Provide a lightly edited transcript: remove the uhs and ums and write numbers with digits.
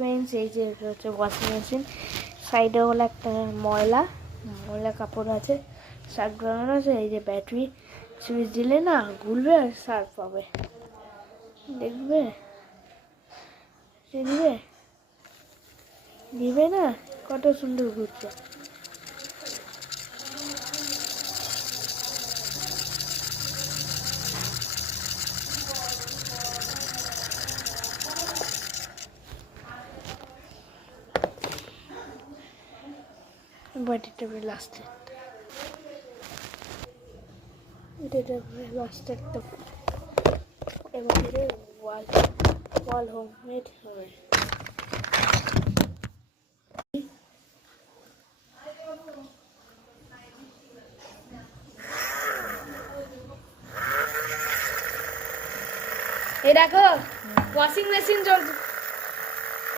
ফ্রেন্ডস, এই যে এটা হচ্ছে ওয়াশিং মেশিন। সাইডে হলো একটা ময়লা ময়লা কাপড় আছে, সার্ফ গ্রাউন্ড আছে। এই যে ব্যাটারি সুইচ দিলে না ঘুরবে আর সার্ফ পাবে, দেখবে দিবে দিবে না, কত সুন্দর ঘুরছে। বাটিটা লাস্টে, এটা লাস্টে একটা এবারে ওয়াল হোমমেড হবে। এই দেখো ওয়াশিং মেশিন চলছে।